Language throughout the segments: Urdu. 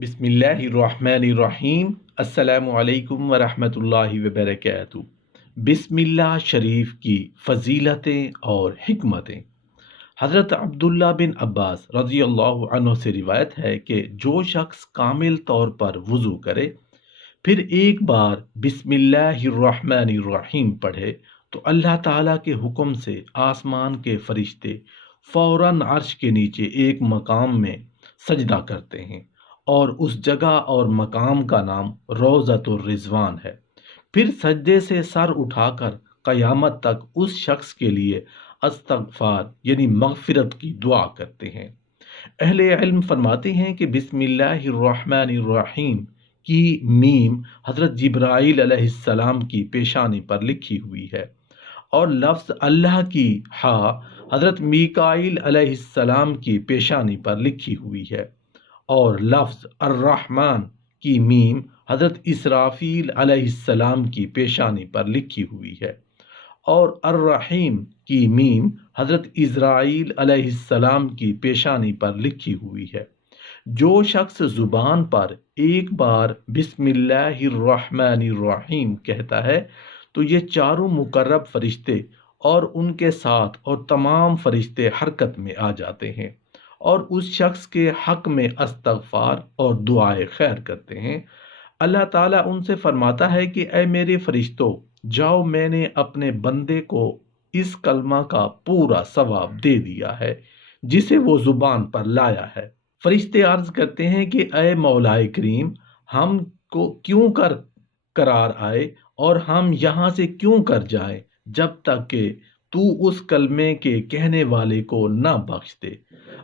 بسم اللہ الرحمن الرحیم۔ السلام علیکم ورحمۃ اللہ وبرکاتہ۔ بسم اللہ شریف کی فضیلتیں اور حکمتیں۔ حضرت عبداللہ بن عباس رضی اللہ عنہ سے روایت ہے کہ جو شخص کامل طور پر وضو کرے پھر ایک بار بسم اللہ الرحمن الرحیم پڑھے تو اللہ تعالیٰ کے حکم سے آسمان کے فرشتے فوراً عرش کے نیچے ایک مقام میں سجدہ کرتے ہیں، اور اس جگہ اور مقام کا نام روضۃ الرضوان ہے۔ پھر سجدے سے سر اٹھا کر قیامت تک اس شخص کے لیے استغفار یعنی مغفرت کی دعا کرتے ہیں۔ اہل علم فرماتے ہیں کہ بسم اللہ الرحمن الرحیم کی میم حضرت جبرائیل علیہ السلام کی پیشانی پر لکھی ہوئی ہے، اور لفظ اللہ کی ہا حضرت میکائیل علیہ السلام کی پیشانی پر لکھی ہوئی ہے، اور لفظ الرحمن کی میم حضرت اسرافیل علیہ السلام کی پیشانی پر لکھی ہوئی ہے، اور الرحیم کی میم حضرت اسرائیل علیہ السلام کی پیشانی پر لکھی ہوئی ہے۔ جو شخص زبان پر ایک بار بسم اللہ الرحمن الرحیم کہتا ہے تو یہ چاروں مقرب فرشتے اور ان کے ساتھ اور تمام فرشتے حرکت میں آ جاتے ہیں اور اس شخص کے حق میں استغفار اور دعائے خیر کرتے ہیں۔ اللہ تعالیٰ ان سے فرماتا ہے کہ اے میرے فرشتوں، جاؤ، میں نے اپنے بندے کو اس کلمہ کا پورا ثواب دے دیا ہے جسے وہ زبان پر لایا ہے۔ فرشتے عرض کرتے ہیں کہ اے مولا کریم، ہم کو کیوں قرار آئے اور ہم یہاں سے کیوں کر جائیں جب تک کہ تو اس کلمے کے کہنے والے کو نہ بخش دے۔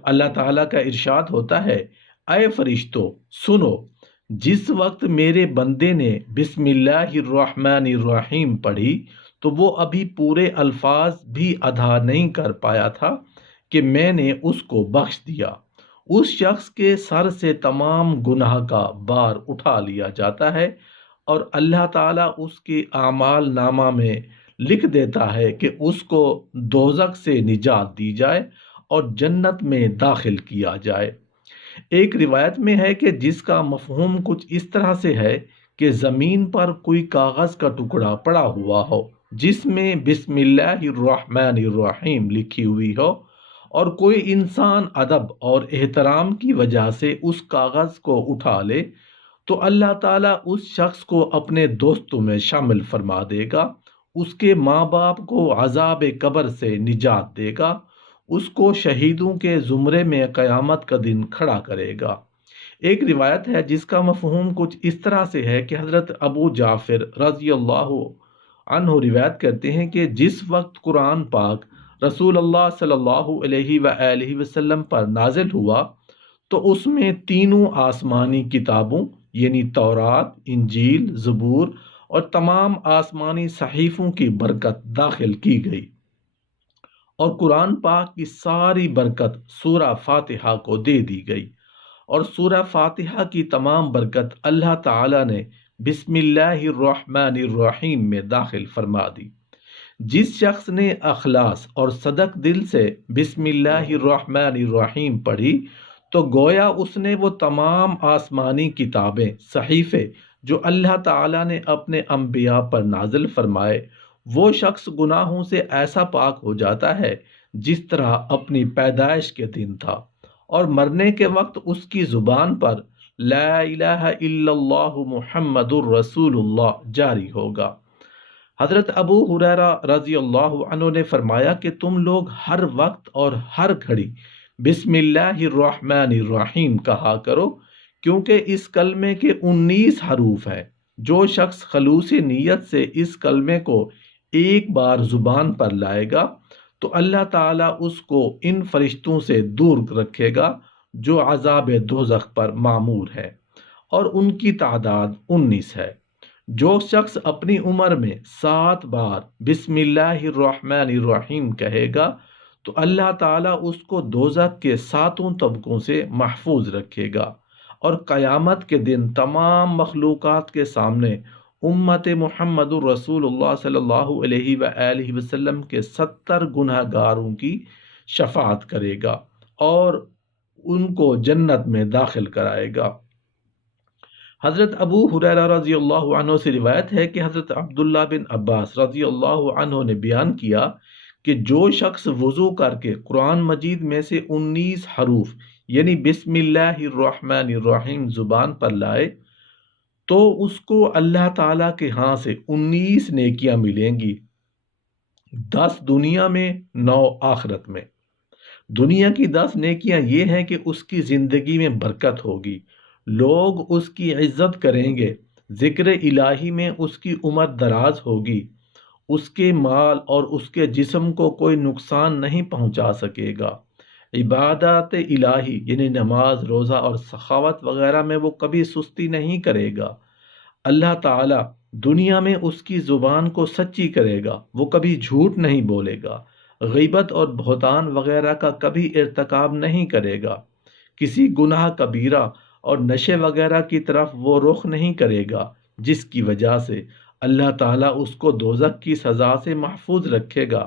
اللہ تعالیٰ کا ارشاد ہوتا ہے، اے فرشتوں سنو، جس وقت میرے بندے نے بسم اللہ الرحمن الرحیم پڑھی تو وہ ابھی پورے الفاظ بھی ادا نہیں کر پایا تھا کہ میں نے اس کو بخش دیا۔ اس شخص کے سر سے تمام گناہ کا بار اٹھا لیا جاتا ہے اور اللہ تعالیٰ اس کے اعمال نامہ میں لکھ دیتا ہے کہ اس کو دوزخ سے نجات دی جائے اور جنت میں داخل کیا جائے۔ ایک روایت میں ہے کہ جس کا مفہوم کچھ اس طرح سے ہے کہ زمین پر کوئی کاغذ کا ٹکڑا پڑا ہوا ہو جس میں بسم اللہ الرحمن الرحیم لکھی ہوئی ہو، اور کوئی انسان ادب اور احترام کی وجہ سے اس کاغذ کو اٹھا لے تو اللہ تعالیٰ اس شخص کو اپنے دوستوں میں شامل فرما دے گا، اس کے ماں باپ کو عذاب قبر سے نجات دے گا، اس کو شہیدوں کے زمرے میں قیامت کا دن کھڑا کرے گا۔ ایک روایت ہے جس کا مفہوم کچھ اس طرح سے ہے کہ حضرت ابو جعفر رضی اللہ عنہ روایت کرتے ہیں کہ جس وقت قرآن پاک رسول اللہ صلی اللہ علیہ وآلہ وسلم پر نازل ہوا تو اس میں تینوں آسمانی کتابوں یعنی تورات، انجیل، زبور اور تمام آسمانی صحیفوں کی برکت داخل کی گئی، اور قرآن پاک کی ساری برکت سورہ فاتحہ کو دے دی گئی، اور سورہ فاتحہ کی تمام برکت اللہ تعالیٰ نے بسم اللہ الرحمن الرحیم میں داخل فرما دی۔ جس شخص نے اخلاص اور صدق دل سے بسم اللہ الرحمن الرحیم پڑھی تو گویا اس نے وہ تمام آسمانی کتابیں، صحیفے جو اللہ تعالیٰ نے اپنے انبیاء پر نازل فرمائے، وہ شخص گناہوں سے ایسا پاک ہو جاتا ہے جس طرح اپنی پیدائش کے دن تھا، اور مرنے کے وقت اس کی زبان پر لا الہ الا اللہ محمد الرسول اللہ جاری ہوگا۔ حضرت ابو ہریرہ رضی اللہ عنہ نے فرمایا کہ تم لوگ ہر وقت اور ہر گھڑی بسم اللہ الرحمن الرحیم کہا کرو، کیونکہ اس کلمے کے 19 حروف ہیں۔ جو شخص خلوص نیت سے اس کلمے کو ایک بار زبان پر لائے گا تو اللہ تعالیٰ اس کو ان فرشتوں سے دور رکھے گا جو عذاب دوزخ پر مامور ہے، اور ان کی تعداد 19 ہے۔ جو شخص اپنی عمر میں 7 بار بسم اللہ الرحمن الرحیم کہے گا تو اللہ تعالیٰ اس کو دوزخ کے 7 طبقوں سے محفوظ رکھے گا، اور قیامت کے دن تمام مخلوقات کے سامنے امت محمد الرسول اللہ صلی اللہ علیہ وآلہ وسلم کے 70 گناہ گاروں کی شفاعت کرے گا اور ان کو جنت میں داخل کرائے گا۔ حضرت ابو ہریرہ رضی اللہ عنہ سے روایت ہے کہ حضرت عبداللہ بن عباس رضی اللہ عنہ نے بیان کیا کہ جو شخص وضو کر کے قرآن مجید میں سے 19 حروف یعنی بسم اللہ الرحمن الرحیم زبان پر لائے تو اس کو اللہ تعالیٰ کے ہاں سے 19 نیکیاں ملیں گی، 10 دنیا میں 9 آخرت میں۔ دنیا کی 10 نیکیاں یہ ہیں کہ اس کی زندگی میں برکت ہوگی، لوگ اس کی عزت کریں گے، ذکر الہی میں اس کی عمر دراز ہوگی، اس کے مال اور اس کے جسم کو کوئی نقصان نہیں پہنچا سکے گا، عبادات الہی یعنی نماز، روزہ اور سخاوت وغیرہ میں وہ کبھی سستی نہیں کرے گا، اللہ تعالیٰ دنیا میں اس کی زبان کو سچی کرے گا، وہ کبھی جھوٹ نہیں بولے گا، غیبت اور بہتان وغیرہ کا کبھی ارتکاب نہیں کرے گا، کسی گناہ کبیرہ اور نشے وغیرہ کی طرف وہ رخ نہیں کرے گا جس کی وجہ سے اللہ تعالیٰ اس کو دوزخ کی سزا سے محفوظ رکھے گا،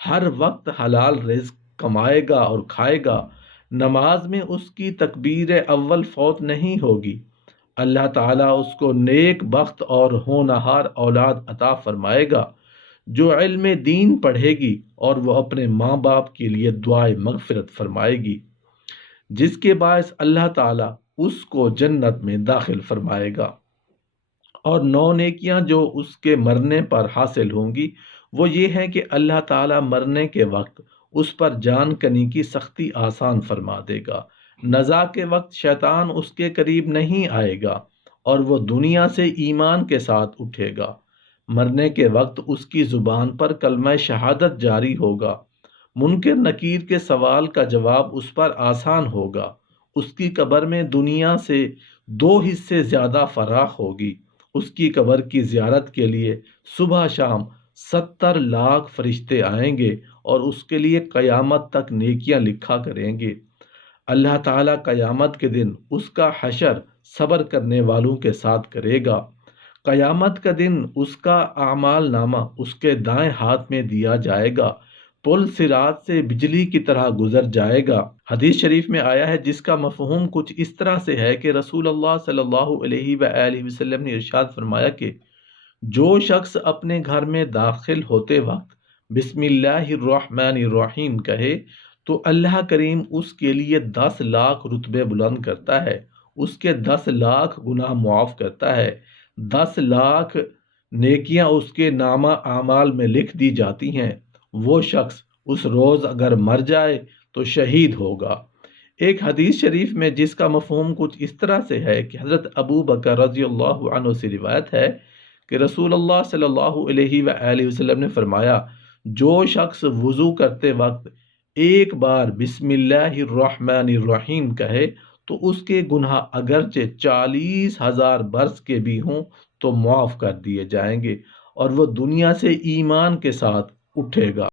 ہر وقت حلال رزق کمائے گا اور کھائے گا، نماز میں اس کی تکبیر اول فوت نہیں ہوگی، اللہ تعالیٰ اس کو نیک بخت اور ہونہار اولاد عطا فرمائے گا جو علم دین پڑھے گی اور وہ اپنے ماں باپ کے لیے دعائے مغفرت فرمائے گی، جس کے باعث اللہ تعالیٰ اس کو جنت میں داخل فرمائے گا۔ اور 9 نیکیاں جو اس کے مرنے پر حاصل ہوں گی وہ یہ ہے کہ اللہ تعالیٰ مرنے کے وقت اس پر جان کنی کی سختی آسان فرما دے گا، نزا کے وقت شیطان اس کے قریب نہیں آئے گا اور وہ دنیا سے ایمان کے ساتھ اٹھے گا، مرنے کے وقت اس کی زبان پر کلمہ شہادت جاری ہوگا، منکر نکیر کے سوال کا جواب اس پر آسان ہوگا، اس کی قبر میں دنیا سے 2 حصے زیادہ فراخ ہوگی، اس کی قبر کی زیارت کے لیے صبح شام 70 لاکھ فرشتے آئیں گے اور اس کے لیے قیامت تک نیکیاں لکھا کریں گے، اللہ تعالیٰ قیامت کے دن اس کا حشر صبر کرنے والوں کے ساتھ کرے گا، قیامت کا دن اس کا اعمال نامہ اس کے دائیں ہاتھ میں دیا جائے گا، پل صراط سے بجلی کی طرح گزر جائے گا، حدیث شریف میں آیا ہے جس کا مفہوم کچھ اس طرح سے ہے کہ رسول اللہ صلی اللہ علیہ وآلہ وسلم نے ارشاد فرمایا کہ جو شخص اپنے گھر میں داخل ہوتے وقت بسم اللہ الرحمن الرحیم کہے تو اللہ کریم اس کے لیے 10 لاکھ رتبے بلند کرتا ہے، اس کے 10 لاکھ گناہ معاف کرتا ہے، 10 لاکھ نیکیاں اس کے نامہ اعمال میں لکھ دی جاتی ہیں، وہ شخص اس روز اگر مر جائے تو شہید ہوگا۔ ایک حدیث شریف میں جس کا مفہوم کچھ اس طرح سے ہے کہ حضرت ابو بکر رضی اللہ عنہ سے روایت ہے کہ رسول اللہ صلی اللہ علیہ وآلہ وسلم نے فرمایا جو شخص وضو کرتے وقت ایک بار بسم اللہ الرحمن الرحیم کہے تو اس کے گناہ اگرچہ 40,000 برس کے بھی ہوں تو معاف کر دیے جائیں گے اور وہ دنیا سے ایمان کے ساتھ اٹھے گا۔